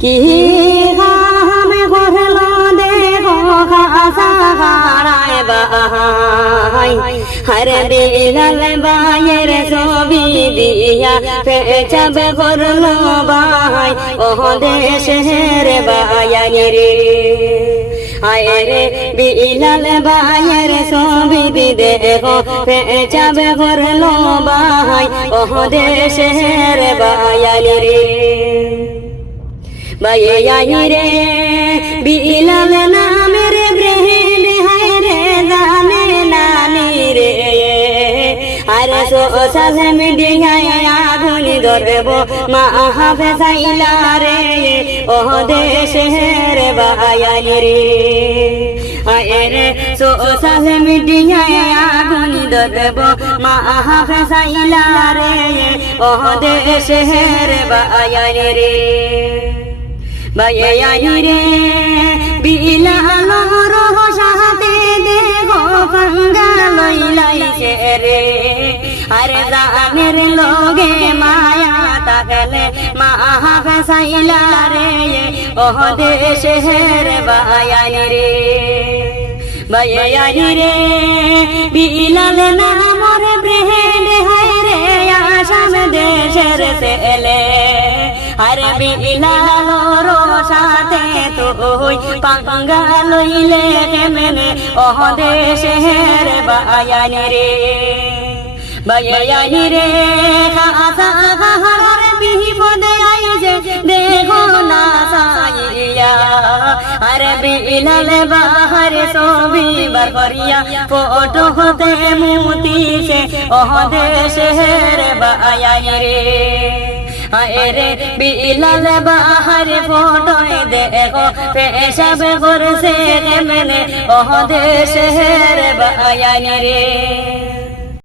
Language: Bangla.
কি গাম করল দেখো খাসায় বাহাই হরে বিলাল ভাইয়ের ছবি দিয়া পেচাব করল ভাই ও দেশের বায়ানি রে আয় রে বিলাল ভাইয়ের ছবি দেখো পেচাব করল ভাই ও দেশের বায়ানি রে ভাইয়াই রে বিলাল নামের ব্রেহেন হায় রে জানে নানি রে আর সোশ্যাল মিডিয়ায় আগুন ধরব মা হাফেজাইলা রে ও দেশের বায়ানি রে আয় রে সোশ্যাল মিডিয়ায় আগুন ধরব মা হাফেজাইলা রে ও দেশের বায়ানি রে ভাইয়াই রে বিলাল সাথে দেখো পাঙ্গা লইলাইছে রে আর জানের লগে মায়া তাহলে মা হাফেজাইলা রে ও দেশের বায়ানি রে ভাইয়াই রে বিলাল নামর ব্রেহেন হায় রে আসাম দেশের ছেলে আর বিলাল সাথে তুই পাঙ্গা লইলে কেমনে ও দেশের বায়ানি রে ভাইয়াই রে খাসা খাহার বিপদে আইছে দেখো না সাইয়া আর বিলাল বাহার ছবি বার করিয়া ফটো হতে মুতিছে ও দেশের বায়ানি রে আয় রে বিলাল বাহার ফটো দেখো পেশাব করছে কেমনে ও দেশের বায়ানি রে।